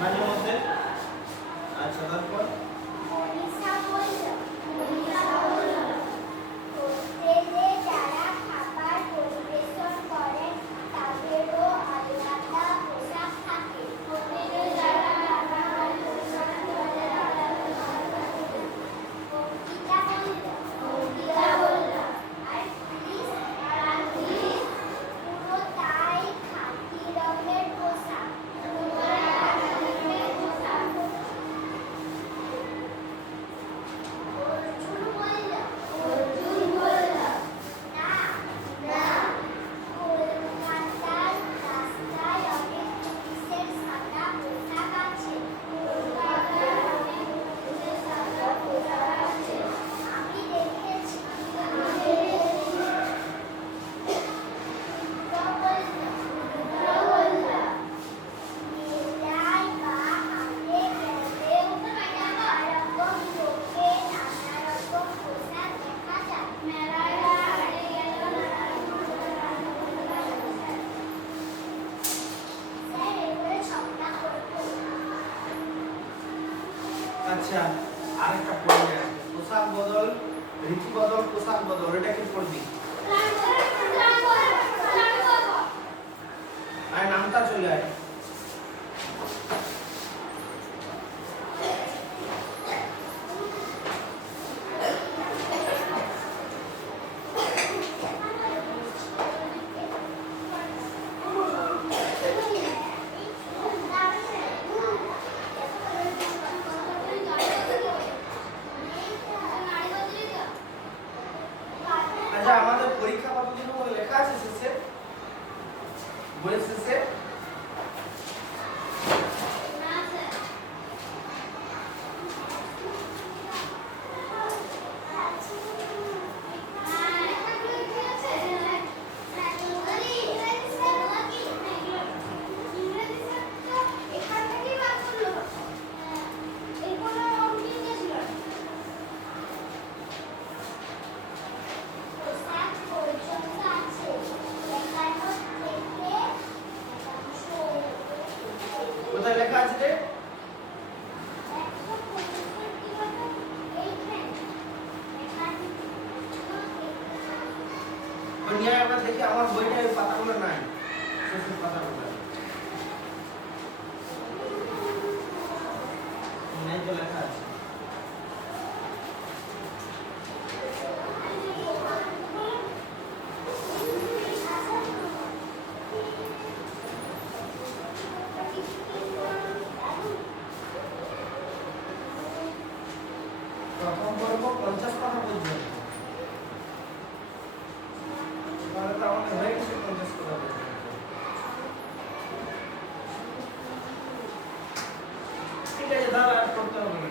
মাঝে মধ্যে। আচ্ছা, তারপর আচ্ছা, আরেকটা পড়বে পোশাক বদল, ঋতু বদল, পোশাক বদল, এটা কি পড়বি? আয় নামটা চলে আয়। আচ্ছা, আমাদের পরীক্ষা পদ্ধতির উপর লেখা আছে শেষে, বইয়ের শেষে। কোথায় লেখা আছে রে? নিয়ে আমরা দেখি, আমার বইটা এই পাতাগুলো নাই, শেষের পাতাগুলো নাই তো লেখা আছে। প্রথম পর্ব 50 পাতা পর্যন্ত, তাহলে তো আমাদের হয়ে গেছে 50 পাতা পর্যন্ত। ঠিক আছে, দাঁড়া, আর করতে হবে না।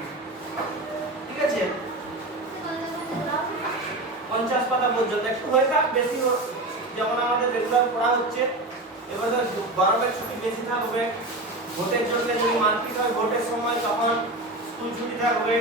ঠিক আছে, 50 পাতা পর্যন্ত একটু হয়ে থাক, বেশি যেমন আমাদের রেগুলার পড়া হচ্ছে। এবার গরমের ছুটি বেশি থাকবে, ভোটের জন্য যদি মারপিট হয় ভোটের সময়, তখন স্কুল ছুটি থাকবে।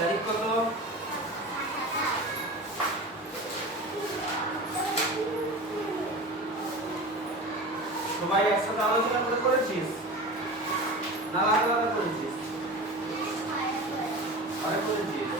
তারিখ কত? সবাই একসাথে আলোচনা করে করেছিস না আলাদা আলাদা করেছিস? আরে করেছিস।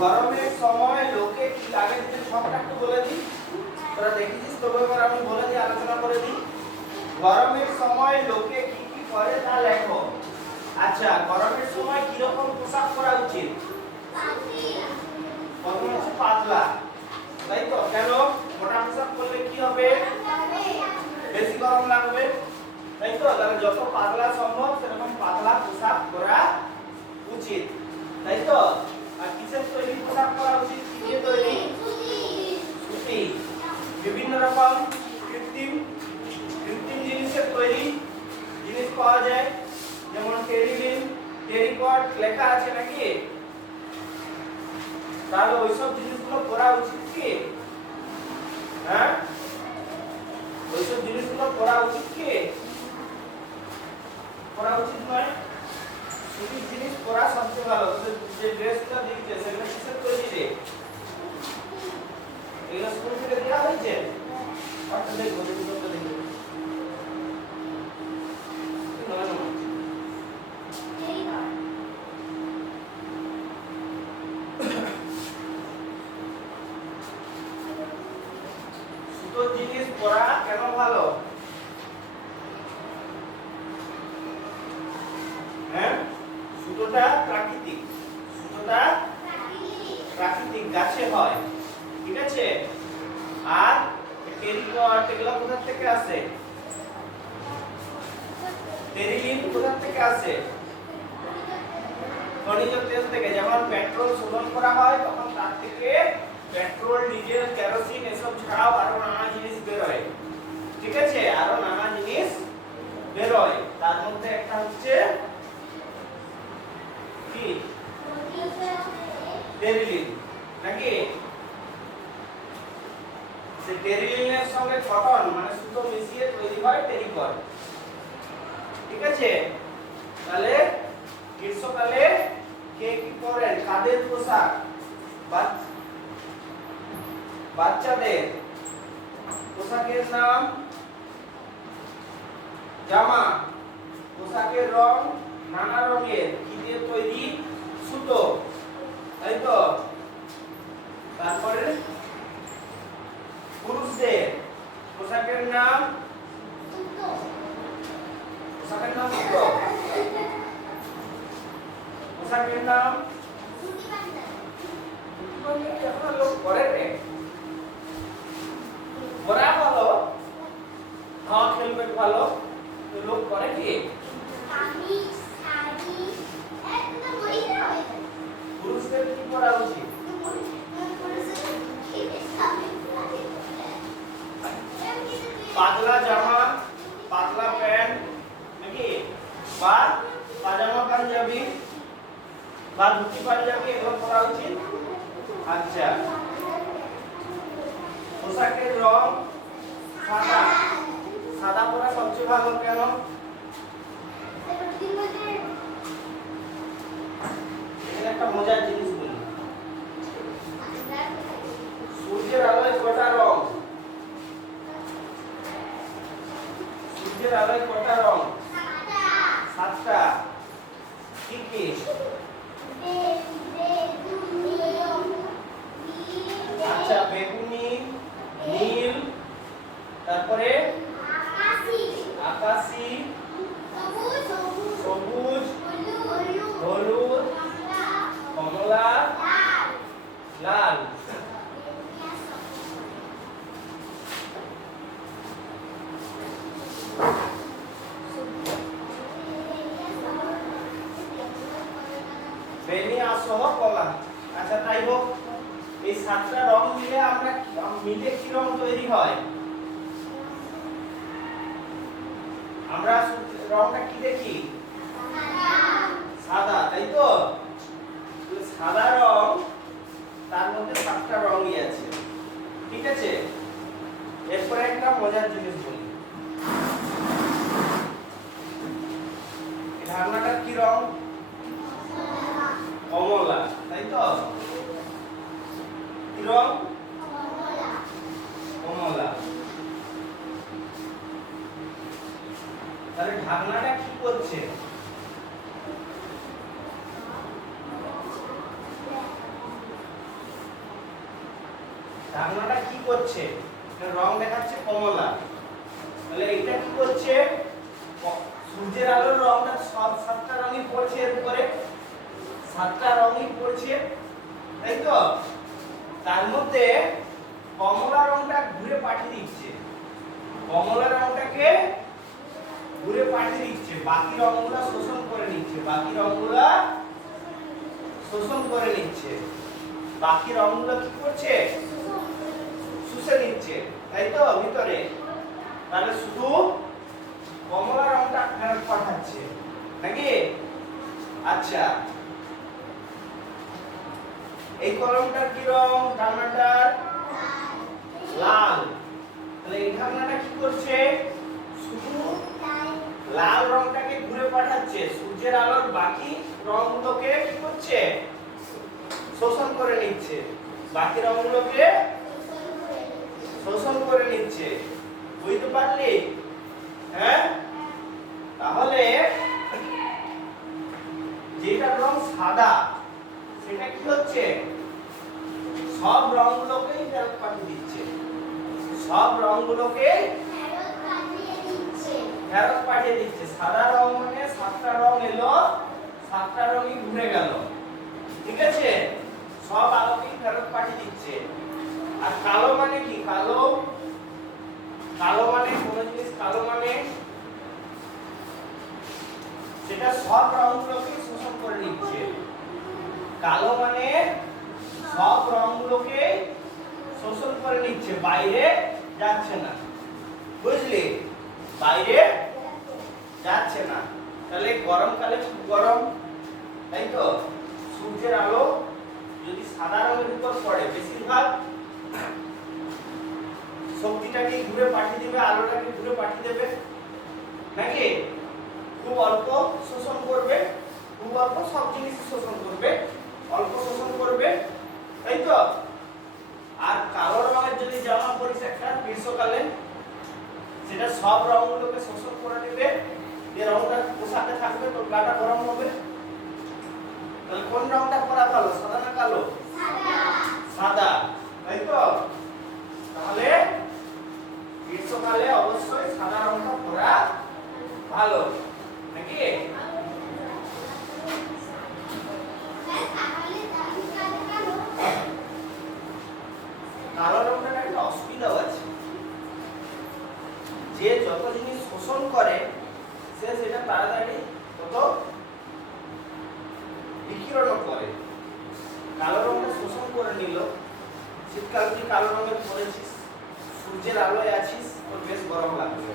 গরমের সময় লোকে কি লাগে দিতে সবটা একটু বলে দিই, তোরা দেখেছিস তবে এবার আমি বলে দিই, আলোচনা করে দিই। গরমের সময় লোকে কি কি করে তা লেখো। আচ্ছা, গরমের সময় কি রকম পোশাক পরা উচিত? প্রথমে হচ্ছে পাতলা, তাই তো? কেন? মোটা পোশাক পরলে কি হবে? বেশি গরম লাগবে, তাই তো? তাহলে যত পাতলা সম্ভব সেরকম পাতলা পোশাক পরা উচিত, তাই তো? আর কিসের তৈরি পোশাক পরা উচিত? কি দিয়ে তৈরি? সুতি। বিভিন্ন রকম কৃত্রিম জিনিসের তৈরি জিনিস পাওয়া যায়, যেমন টেরিলিন, টেরিকট লেখা আছে নাকি? তাহলে ওইসব জিনিসগুলো পরা উচিত কি? হ্যাঁ, ওইসব জিনিসগুলো পরা উচিত কি? পরা উচিত নয়। সুতির জিনিস পরা সবচেয়ে ভালো। যে ড্রেসগুলো দিচ্ছে সেগুলো কিসের তৈরি রে? এগুলো স্কুল থেকে দেওয়া হয়েছে? একটা দেখবো, দেখবো দেখবো। সুতোর জিনিস পরা কেন ভালো? হ্যাঁ, সুতোটা প্রাকৃতিক, সুতোটা প্রাকৃতিক গাছে হয়, ঠিক আছে? আর টেরিকট এগুলো কোথা থেকে আসে? টেরিলিন কোথা থেকে আসে? খনিজ তেল থেকে। যেমন পেট্রোল শোধন করা হয় তখন তার থেকে পেট্রোল, ডিজেল, কেরোসিন এসব ছাড়াও আরো নানা জিনিস বের হয়, ঠিক আছে? আরো নানা জিনিস বের হয়, তার মধ্যে একটা হচ্ছে কি? টেরিলিন, নাকি? সে টেরিলিনের সঙ্গে কটন মানে সুতো মিশিয়ে তৈরি হয় টেরিকট, ঠিক আছে? তাহলে গ্রীষ্মকালে কে কি পরেন? কাদের পোশাক? বাচ্চাদের পোশাকের নাম জামা। পোশাকের রং নানা রঙের, কি দিয়ে তৈরি? সুতো, তাই তো? তারপরে পুরুষদের পোশাকের নাম সুতো। পোশাকের নাম এখন লোক করে রে, পরা ভালো, হাওয়া হেলমেট ভালো, লোক করে কি? পুরুষদের কি পরা উচিত? পাতলা জামা, পাতলা প্যান্ট, নাকি? বা পাজামা পাঞ্জাবি বা ধুতি পাঞ্জাবি এগুলো পরা উচিত। আচ্ছা, পোশাকের রং সাদা, সাদা পরা সবচেয়ে ভালো। কেন? একটা মজার জিনিস বলি, সূর্যের আলোয় কটা রং? সূর্যের আলোয় কটা রং? 7টা। কি কি? আচ্ছা, বেগুনি, নীল, তারপরে আকাশী, সবুজ, হলুদ, কমলা, লাল। বেনিয়া সহ কলা। আচ্ছা, তাই হোক, এই 7টা রং মিলে আমরা কি রং তৈরি হয়? আমরা রংটা কি দেখি? সাদা, তাই তো? সাদা রং, তার মধ্যে 7টা রঙই আছে, ঠিক আছে? এরপরে একটা মজার জিনিস বলি, ঢাকনাটা কি রং? কমলা, তাই তো? কি রং? কমলা। তাহলে ঢাকনাটা কি করছে? করছে? রং দেখাচ্ছে কমলা। তাহলে এটা কি করছে? সূর্যের আলোর রংটা সব সাতটা রঙই পড়ছে এর উপরে, সাতটা রঙই পড়ছে, তাই তো? তার মধ্যে কমলা রংটা ঘুরে পাঠিয়ে দিচ্ছে, কমলা রংটাকে ঘুরে পাঠিয়ে দিচ্ছে, বাকি রংগুলো শোষণ করে নিচ্ছে, বাকি রংগুলো শোষণ করে নিচ্ছে, বাকি রংগুলো কি করছে? শুষে নিচ্ছে, তাই তো ভিতরে। তাহলে শুধু কমলা রংটা ফেরত পাঠাচ্ছে নাকি? আচ্ছা, এই কলমটার কি রং? ঢাকনাটার লাল। তাহলে এই ঢাকনাটা কি করছে? শুধু লাল রংটাকে ঘুরে পাঠাচ্ছে, সূর্যের আলোর বাকি রংগুলোকে কি করছে? শোষণ করে নিচ্ছে, বাকি রংগুলোকে শোষণ করে নিচ্ছে। বুঝতে পারলি? হ্যাঁ, তাহলে যেটা রং সাদা সেটা কি হচ্ছে? সব রংগুলোকেই ফেরত পাঠিয়ে দিচ্ছে, সব রংগুলোকে ফেরত পাঠিয়ে দিচ্ছে। সাদা রং মানে সাতটা রং এলো, সাতটা রঙই ঘুরে গেল, ঠিক আছে? সব আলোকেই ফেরত পাঠিয়ে দিচ্ছে। আর কালো মানে কি? কালো, কালো মানে কোন জিনিস কালো মানে সেটা সব রংগুলোকে শোষণ করে নিচ্ছে। কালো মানে সব রংগুলোকে শোষণ করে নিচ্ছে, বাইরে যাচ্ছে না, বুঝলি? বাইরে যাচ্ছে না। তাহলে গরমকালে খুব গরম, তাই তো? সূর্যের আলো যদি সাদা রঙের উপর পড়ে, বেশিরভাগ শক্তিটাকে ঘুরে পাঠিয়ে দেবে, আলোটাকে ঘুরে পাঠিয়ে দেবে নাকি? খুব অল্প শোষণ করবে, খুব অল্প সব জিনিস শোষণ করবে, অল্প শোষণ করবে, তাই তো? আর কালো রঙের যদি জামা পরিস একটা গ্রীষ্মকালে, সেটা সব রঙগুলোকে শোষণ করে নেবে, যে রঙটা পোশাকে থাকবে তো গাটা গরম হবে। তাহলে কোন রঙটা পরা ভালো, সাদা না কালো? সাদা, তাই তো? তাহলে গ্রীষ্মকালে অবশ্যই সাদা রঙটা পরা ভালো নাকি? কালো রঙটার একটা অসুবিধাও আছে, যে যত জিনিস শোষণ করে সে সেটা তাড়াতাড়ি তত বিকিরণ করে। কালো রঙটা শোষণ করে নিল, শীতকাল তুই কালো রঙের পরেছিস, সূর্যের আলোয় আছিস, তোর বেশ গরম লাগবে।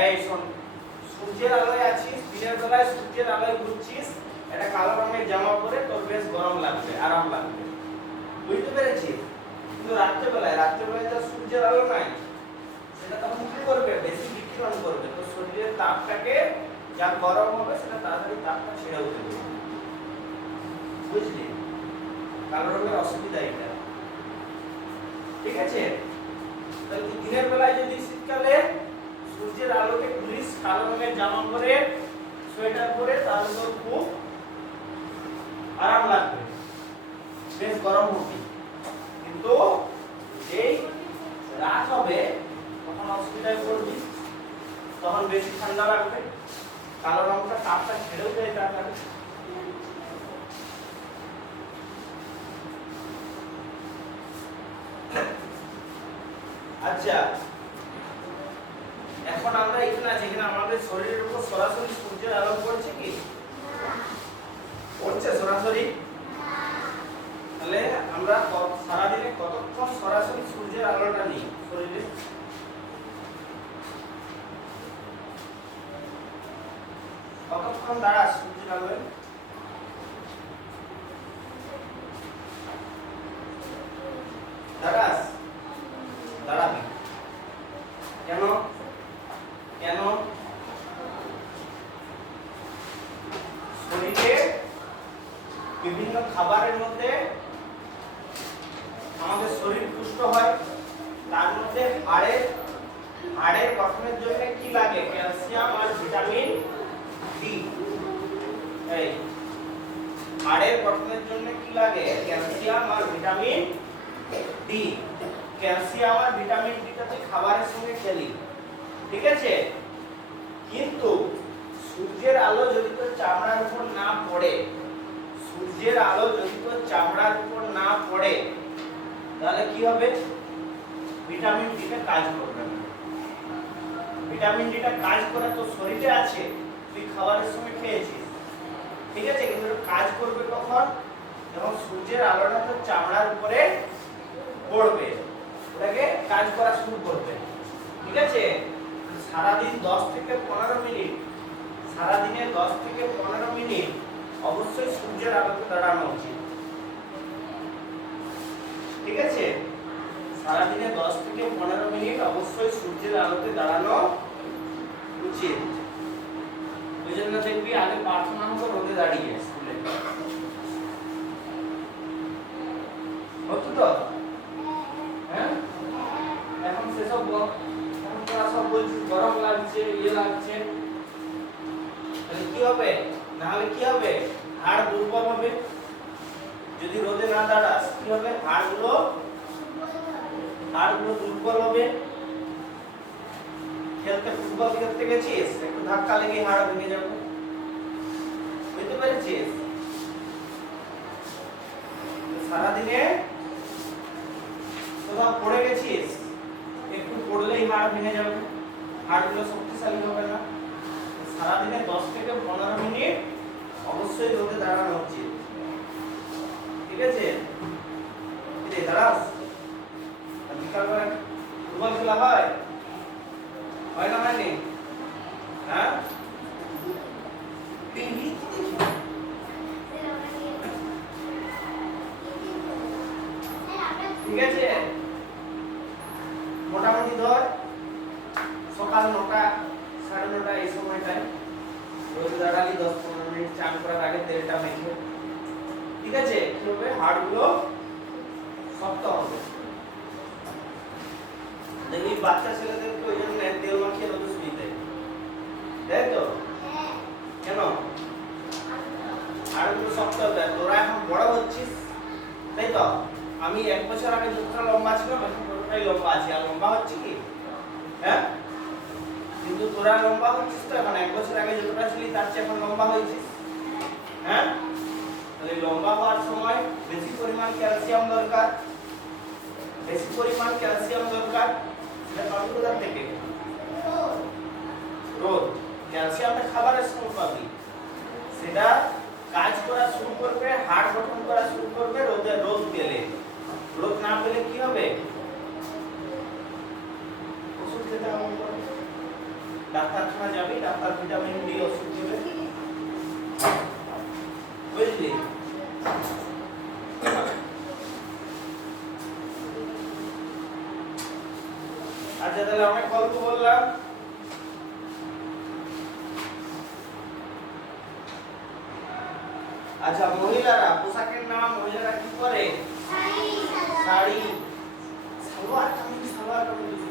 এই শোন, সূর্যের আলোয় আছিস, দিনের বেলায় সূর্যের আলোয় ঘুরছিস, একটা কালো রঙের জামা পরে তোর বেশ গরম লাগবে, আরাম লাগবে, বুঝতে পেরেছিস? কিন্তু রাত্রেবেলায় তো সূর্যের আলো নাই, সেটা তখন কি করবে? বেশি বিকিরণ করবে, তো শরীরের তাপটাকে যা গরম হবে সেটা তাড়াতাড়ি তাপটা ছেড়েও দেবে, বুঝলি? কালো রঙের অসুবিধা এটা, ঠিক আছে? তাহলে দিনের বেলায় যদি শীতকালে সূর্যের আলোকে ঘুরিস কালো রঙের জামা পরে, সোয়েটার পরে, তাহলে তোর খুব আরাম লাগবে, বেশ গরম হবে। কিন্তু যেই রাত হবে তখন অসুবিধায় পড়বি, তখন বেশি ঠান্ডা লাগবে, কালো রঙটা তাপটা ছেড়েও দেয় তাড়াতাড়ি। আচ্ছা, এখন আমরা এখানে আছি, এখানে আমাদের শরীরের উপর সরাসরি সূর্যের আলো পড়ছে কি? পড়ছে সরাসরি? তাহলে আমরা সারাদিনে কতক্ষণ সরাসরি সূর্যের আলোটা নিই শরীরে? কতক্ষণ দাঁড়াস সূর্যের আলোয়? দাঁড়াস? দাঁড়াবি কেন? কেন? শরীরে বিভিন্ন খাবারের মধ্যে আমাদের শরীর পুষ্ট হয়, তার মধ্যে হাড়ের গঠনের জন্য কি লাগে? ক্যালসিয়াম আর ভিটামিন ডি। এই হাড়ের গঠনের জন্য কি লাগে? ক্যালসিয়াম আর ভিটামিন ডি। ক্যালসিয়াম আর ভিটামিন ডিটা তুই খাবারের সঙ্গে খেলি, ঠিক আছে, কিন্তু সূর্যের আলো যদি তোর চামড়ার উপর না পড়ে, সূর্যের আলো যদি তোর চামড়ার উপর না পড়ে, তাহলে কি হবে? ভিটামিন ডিটা কাজ করবে না। ভিটামিন ডিটা কাজ করে তোর শরীরে আছে, তুই খাবারের সঙ্গে খেয়েছিস, ঠিক আছে, কিন্তু কাজ করবে কখন? যখন সূর্যের আলোটা তোর চামড়ার উপরে পড়বে, ওটাকে কাজ করা শুরু করবে, ঠিক আছে। সারাদিন 10 থেকে 15 মিনিট, সারাদিনে 10 থেকে 15 মিনিট অবশ্যই সূর্যের আলোতে দাঁড়ানো উচিত, ঠিক আছে। সারাদিনে 10 থেকে 15 মিনিট অবশ্যই সূর্যের আলোতে দাঁড়ানো উচিত। ওই জন্য দেখবি আগে প্রার্থনা হতো রোদে দাঁড়িয়ে স্কুলে, হতো তো, হ্যাঁ? এখন সেসব এখন তোরা সব বলছিস গরম লাগছে, ইয়ে লাগছে, তাহলে কি হবে? না হলে কি হবে? হাড় দুর্বল হবে। যদি রোদে না দাঁড়াস কি হবে? হাড়গুলো দুর্বল হবে। ফুটবল খেলতে গেছিস, একটু ধাক্কা লেগে হাড় ভেঙে যাবে, বুঝতে পেরেছিস? সারাদিনে কোথাও পড়ে গেছিস, একটু পড়লেই হাড় ভেঙে যাবে, হাড়গুলো শক্তিশালী হবে না। সারাদিনে 10 থেকে 15 মিনিট অবশ্যই রোদে দাঁড়ানো উচিত, ঠিক আছে। দাঁড়াস, বিকালবেলা ফুটবল খেলা হয় না, হয়নি? হ্যাঁ, ঠিক আছে। মোটামুটি ধর সকাল 9টা 9:30 এই সময়টায় রোদে দাঁড়ালি 10-15 মিনিট, চান করার আগে তেলটা মেখে, ঠিক আছে, কি হবে? হাড়গুলো শক্ত হবে। দেখবি বাচ্চা ছেলেদের তো ওই জন্য তেল মাখিয়ে রোদে শুয়ে দেয়, তাই তো? কেন? হাড়গুলো শক্ত হবে। তোরা এখন বড় হচ্ছিস, তাই তো? আমি 1 বছর আগে যতটা লম্বা ছিলাম এখন ততটাই লম্বা আছি। আর লম্বা হচ্ছে কি? হ্যাঁ, কিন্তু তোরা লম্বা হচ্ছিস তো এখন, 1 বছর আগে যতটা ছিলি তার চেয়ে এখন লম্বা হয়েছিস, হ্যাঁ। তাহলে লম্বা হওয়ার সময় বেশি পরিমাণ ক্যালসিয়াম দরকার, বেশি পরিমাণ ক্যালসিয়াম দরকার। সেটা পাবি কোথা থেকে? রোদ। ক্যালসিয়ামটা খাবারের সঙ্গে পাবি, সেটা কাজ করা শুরু করবে, হাড় গঠন করা শুরু করবে রোদ পেলে। রোদ না পেলে কি হবে? ওষুধ খেতে হবে, ডাক্তারখানা যাবি, ডাক্তার ভিটামিন ডি ওষুধ দেবে, বুঝলি? আচ্ছা, তাহলে অনেক গল্প বললাম। আচ্ছা, মহিলারা পোশাকের নাম, মহিলারা কি পরে? শাড়ি, সালোয়ার কামিজ,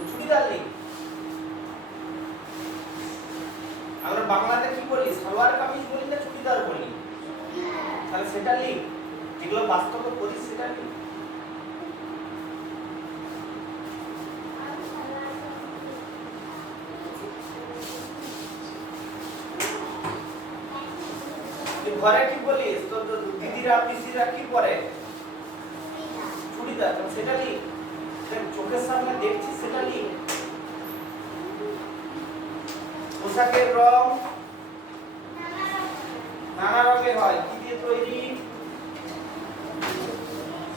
চুড়িদার নেই। আমরা বাংলাতে কি বলি? সালোয়ার কামিজ বলি না চুড়িদার বলি? তাহলে সেটা লিখ, যেগুলো বাস্তবে করি সেটা লিখ। ঘরে কি বলিস? তো দিদিরা পিসিরা কি পরে? চুড়িদার, সেটা লিখ। চোখের সামনে দেখছিস সেটা লিখ। পোশাকের রং নানা রঙের হয়, কি দিয়ে তৈরি?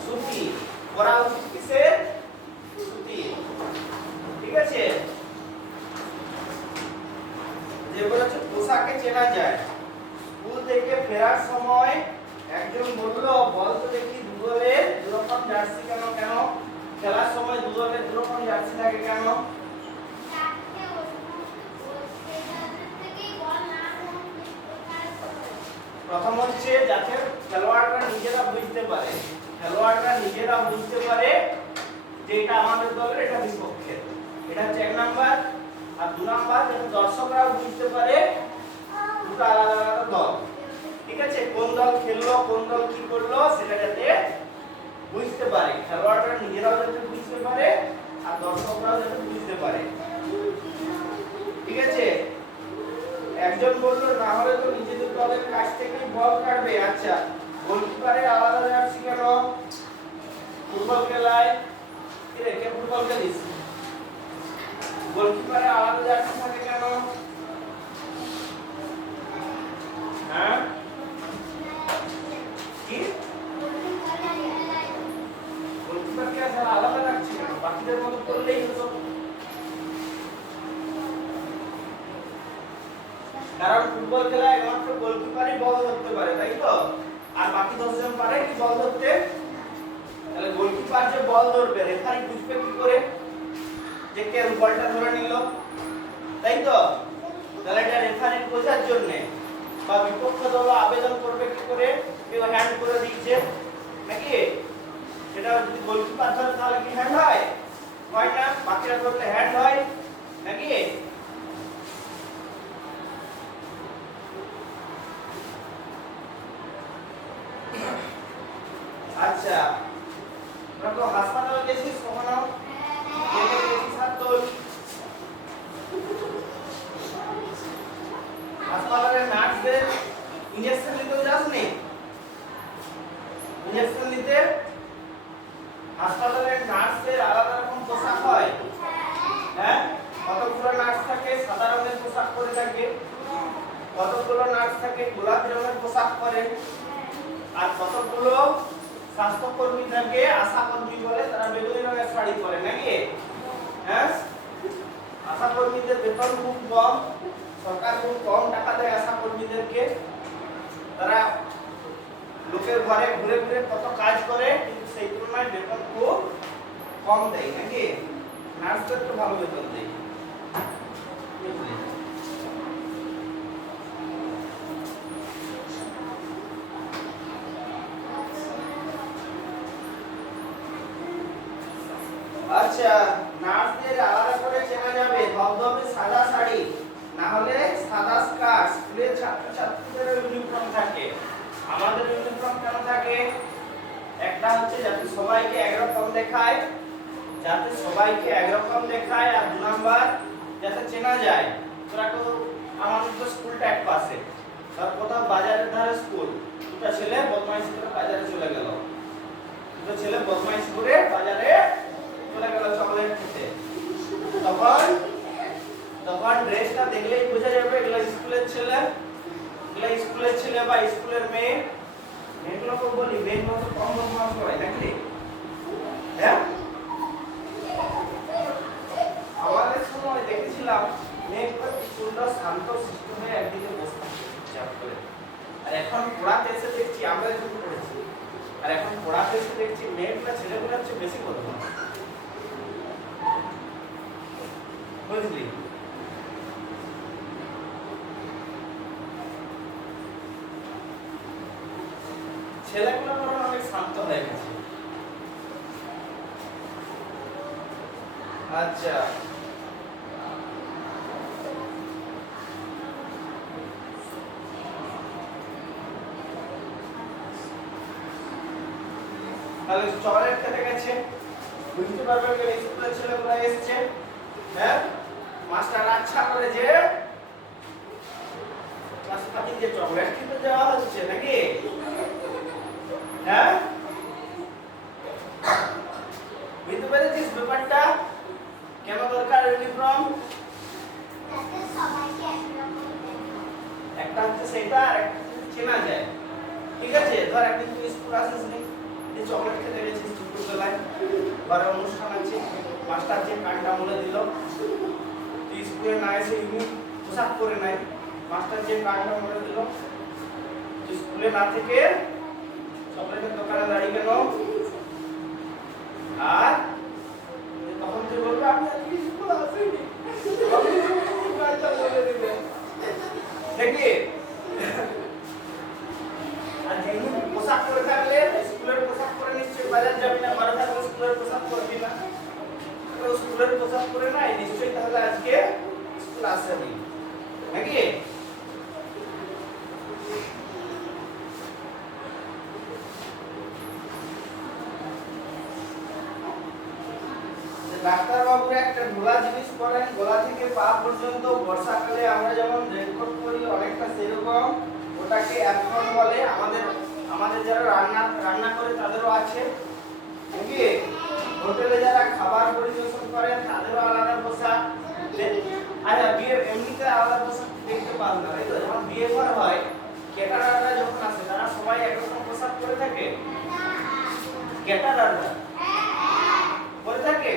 সুতি। পরা উচিত কিসের? সুতি, ঠিক আছে। যেগুলো হচ্ছে পোশাকে চেনা যায়। স্কুল থেকে ফেরার সময় একজন বলল, বলতো দেখি দুদলের দুরকম জার্সি কেন? কেন খেলার সময় দুদলের দুরকম জার্সি থাকে কেন? প্রথম হচ্ছে যাতে খেলোয়াড়রা নিজেরা বুঝতে পারে, খেলোয়াড়রা নিজেরা বুঝতে পারে যে এটা আমাদের দলের, এটা বিপক্ষের, এটা হচ্ছে 1 নাম্বার। আর 2 নাম্বার যাতে দর্শকরাও বুঝতে পারে দুটো আলাদা আলাদা দল, ঠিক আছে। কোন দল খেললো, কোন দল কি করলো সেটা যাতে বুঝতে পারে, খেলোয়াড়রা নিজেরাও যাতে বুঝতে পারে আর দর্শকরাও যাতে বুঝতে পারে। ঠিক আছে, একজন বললো না হলে তো নিজেদের দলের কাছ থেকেই বল কাটবে। আচ্ছা, গোলকিপারের আলাদা জার্সি কেন? ফুটবল খেলায় কি রে, কে ফুটবল খেলিস? গোলকিপারের আলাদা জার্সি থাকে কেন? হ্যাঁ কি গোলকিপারকে আলাদা রাখছি কেন? বাকিদের মতো করলেই হতো। কারণ ফুটবল খেলায় একমাত্র গোলকিপারই বল ধরতে পারে, তাই তো? আর বাকি 10 জন পারে কি বল ধরতে? তাহলে গোলকিপার যে বল ধরবে, রেফারি বুঝবে কি করে যে কে বলটা ধরে নিল, তাই তো? তাহলে এটা রেফারির বোঝার জন্য বা বিপক্ষ দল আবেদন করবে কি করে কেউ হ্যান্ড করে দিয়েছে নাকি, সেটা যদি গোলকিপার ধরে তাহলে কি হ্যান্ড হয়? হয় না। বাকিরা ধরলে হ্যান্ড হয় নাকি? আচ্ছা, আমরা তো হাসপাতালে গেছিস কখনো? গেছিস হাত তোল। হাসপাতালে নার্সদের ইনজেকশন নিতে যাসনি? ইনজেকশন নিতে হাসপাতালে নার্সদের আলাদা রকম পোশাক হয়। হ্যাঁ, কতগুলো নার্স থাকে সাদা রঙের পোশাক পরে থাকে, কতগুলো নার্স থাকে গোলাপি রঙের পোশাক পরে, আর কতগুলো স্বাস্থ্যকর্মী থাকে আশাকর্মী বলে তারা বেগুনি রঙের শাড়ি পরে নাকি? হ্যাঁ, আশাকর্মীদের বেতন খুব কম, সরকার খুব কম টাকা দেয় আশাকর্মীদেরকে। তারা লোকের ঘরে ঘুরে ঘুরে কত কাজ করে, কিন্তু সেই তুলনায় বেতন খুব কম দেয় নাকি? নার্সদের তো ভালো বেতন দেয়। আচ্ছা, নার্সদের আলাদা করে চেনা যাবে, ধবধবে সাদা শাড়ি না হলে সাদা স্কার্ট। স্কুলের ছাত্রছাত্রীদের ইউনিফর্ম থাকে, আমাদের ইউনিফর্ম কেন থাকে? একটা হচ্ছে যাতে সবাইকে একরকম দেখায়, যাতে সবাইকে একরকম দেখায়, আর 2 নাম্বার যাতে চেনা যায়। তোরা তো আমাদের তো স্কুলটা এক পাশে, আর কোথাও বাজারের ধারে স্কুল, দুটো ছেলে বদমাইশি করে বাজারে চলে গেল, দুটো ছেলে বদমাইশি করে বাজারে চলে গেল চকলেট খেতে, তখন ড্রেসটা দেখলেই বোঝা যাবে এগুলো স্কুলের ছেলে, এগুলো স্কুলের ছেলে বা স্কুলের মেয়ে। মেয়েগুলোকে বলি মেয়েগুলো তো কম বদমাশ হয় নাকি? হ্যাঁ, আমাদের সময় দেখেছিলাম মেয়েগুলো কি সুন্দর শান্ত শিষ্ট হয়ে একদিকে বসে চাপ করে, আর এখন পড়াতে এসে দেখছি, আমরা যখন পড়েছি আর এখন পড়াতে এসে দেখছি মেয়েগুলো ছেলেগুলোর চেয়ে বেশি বদমাশ। বুঝলি? ছেলেগুলো মনে অনেক শান্ত হয়ে গেছে। আচ্ছা, তাহলে চকলেট খেতে গেছে, বুঝতে পারবে যে স্কুলের ছেলেগুলো এসেছে। হ্যাঁ, মাস্টার আচ্ছা করে যে ক্লাস পাতি যে চকলেট খেতে যাওয়া হচ্ছে নাকি? হ্যাঁ, বুঝতে পেরেছিস ব্যাপারটা? কেন দরকার ইউনিফর্ম? একটা হচ্ছে সেটা, আর একটা চেনা যায়। ঠিক আছে, ধর একদিন তুই স্কুল আসিস নি, তুই চকলেট খেতে গেছিস ছোটবেলায়, ঘরে অনুষ্ঠান আছে, মাস্টার যে কানটা মুলে দিল, তুই স্কুলে না এসে ইউনিফর্ম পোশাক পরে নাই, মাস্টার যে কানটা মুলে দিল, তুই স্কুলে না থেকে চকলেটের দোকানে দাঁড়িয়ে গেল, আর তখন তুই বলবি আমি আজকে স্কুল আসিনি, দেখি। আর যেমন পোশাক পরে থাকলে স্কুলের পোশাক পরে নিশ্চয়ই বাজার যাবি না, ঘরে থাকলে স্কুলের পোশাক পরবি না, স্কুলের পোশাক পরে নাই নিশ্চয়ই তাহলে আজকে স্কুল আসেনি নাকি? খোলা জিনিস পরেন গলা থেকে পা পর্যন্ত, বর্ষাকালে আমরা যেমন রেনকোট পরি অনেকটা সেরকম ওটাকে অ্যাপ্রন বলে। আমাদের যারা রান্না করে তাদেরও আছে, নাকি হোটেলে যারা খাবার পরিবেশন করেন তাদেরও আলাদা পোশাক। আচ্ছা, বিয়ে এমনিতে আলাদা পোশাক দেখতে পান না, তাই তো? যখন বিয়ে ঘর হয় ক্যাটারাররা যখন আসে তারা সবাই একরকম পোশাক পরে থাকে? ক্যাটারাররা পরে থাকে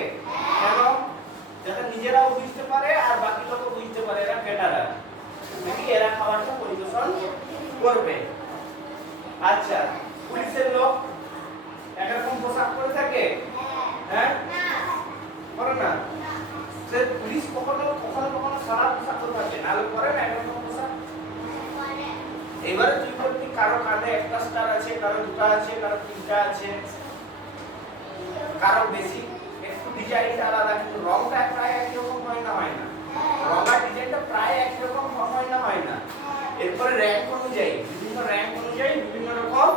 কেন? যাতে নিজেরাও বুঝতে পারে আর বাকি লোকও বুঝতে পারে এরা ক্যাটারার, নাকি এরা খাবারটা পরিবেশন করবে। আচ্ছা, পুলিশের লোক একরকম পোশাক পরে থাকে? হ্যাঁ, পরে না। সে পুলিশ কখনো সাদা পোশাক পরে থাকে, নাহলে পরে না একরকম পোশাক। এবারে তুই বলবি কারো কাঁধে একটা স্টার আছে, কারো দুটো আছে, কারো তিনটা আছে, কারো বেশি, একটু ডিজাইনটা আলাদা, কিন্তু রংটা প্রায় একই রকম হয় না? রং আর ডিজাইনটা প্রায় একই রকম হয় না? এরপরে র্যাঙ্ক অনুযায়ী, বিভিন্ন র্যাঙ্ক অনুযায়ী বিভিন্ন রকম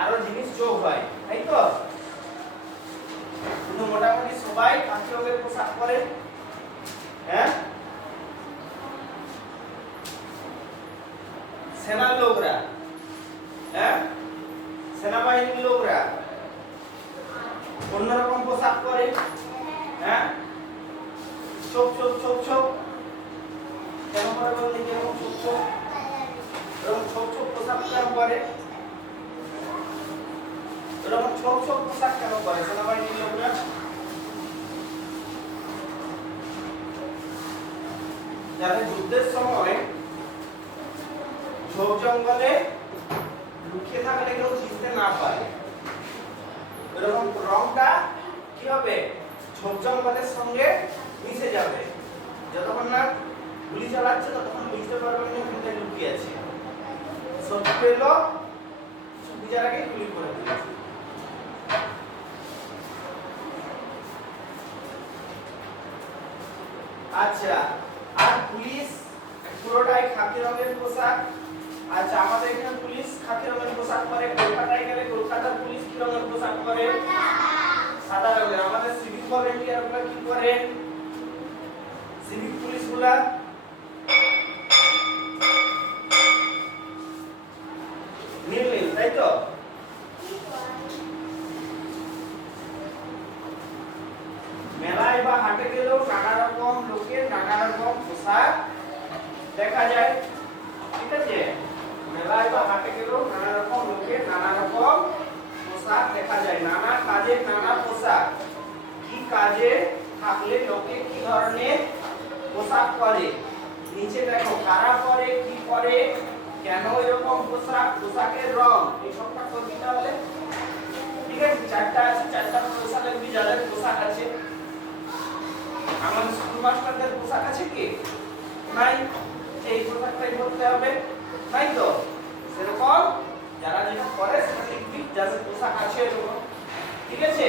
আরো জিনিস যোগ হয়, তাই তো? কিন্তু মোটামুটি সবাই একই রঙের পোশাক পরে। হ্যাঁ, সেনার লোকরা, হ্যাঁ, সেনাবাহিনীর লোকরা অন্যরকম পোশাক পরে। হ্যাঁ, ছোপ কেন পরে বলতে কি এরকম ছোপ পোশাক কেন পরে? এরকম ছোপ পোশাক কেন পরে সেনাবাহিনীর লোকরা? যাতে যুদ্ধের সময় ঝোপ জঙ্গলে লুকিয়ে থাকলে কেউ চিনতে না পারে। এরকম রংটা কি হবে? ঝোপ জঙ্গলের সঙ্গে মিশে যাবে। যতক্ষণ না গুলি চালাচ্ছে ততক্ষণ বুঝতে পারবেন না কোথায় লুকিয়ে আছে। শত্রু পেলো, বুঝার আগে গুলি করে দিয়েছে। আচ্ছা, আর পুলিশ পুরোটাই খাকি রঙের পোশাক। আচ্ছা, আমাদের এখানে পুলিশ খাকি রঙের পোশাক পরে। কলকাতায় গেলে কলকাতার পুলিশ কি রঙের পোশাক পরে? সাদা রঙের। আমাদের সিভিক ভলেন্টিয়ার গুলা কি করে? সিভিক পুলিশ গুলা নীল, তাই তো? মেলায় বা হাটে গেলেও নানা রকম লোকের নানা রকম পোশাক দেখা যায়, ঠিক আছে? মেলায় বা হাটে গেলেও নানা রকম লোকের নানা রকম পোশাক দেখা যায়, নানা কাজের নানা পোশাক। কি কাজে থাকলে লোকে কি ধরনের পোশাক পরে? নিচে দেখো কারা পরে, কি পরে, কেন এরকম পোশাক, পোশাকের রং, এই সবটা করবি তাহলে। ঠিক আছে, চারটা আছে, চারটা পোশাক লিখবি যাদের পোশাক আছে। আমাদের স্কুল মাস্টারদের পোশাক আছে কি? নাই, এই পোশাকটাই করতে হবে, নাই তো? সেরকম যারা যেটা করে সেটা লিখবি যাদের পোশাক আছে এরকম, ঠিক আছে?